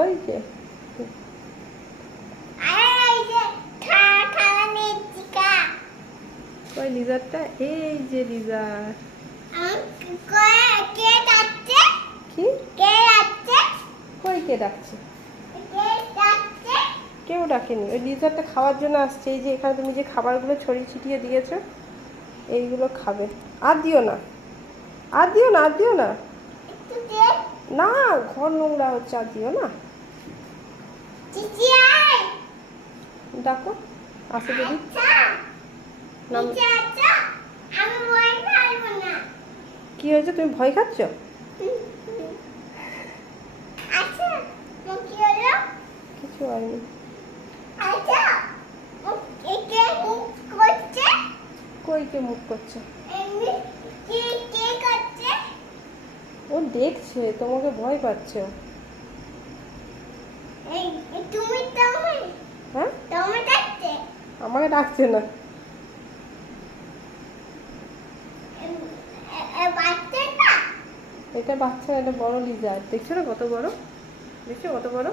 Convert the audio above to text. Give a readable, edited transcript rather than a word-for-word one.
ওই যে ওই লিজারটা, এই যে লিজার। কি কই কে ডাকছে? কেউ ডাকেনি, ওই লিজারটা খাওয়ার জন্য আসছে। এই যে এখানে তুমি যে খাবারগুলো ছড়িয়ে ছিটিয়ে দিয়েছো, এইগুলো খাবে। আর দিও না, আর দিও না, আর দিও না, না ঘর নোংরা হচ্ছে, আর দিও না। ডাকো, আসো যদি। নাম কি হয়েছে, তুমি ভয় খাচ্ছ? কিছু হয়নি। কই কে মুখ করছে? ও দেখছে, তোমাকে ভয় পাচ্ছে। হ্যাঁ, আমাকে ডাকছে না। এটা বাচ্চা, এটা বড় লিজার। দেখছো না কত বড়? দেখছো কত বড়?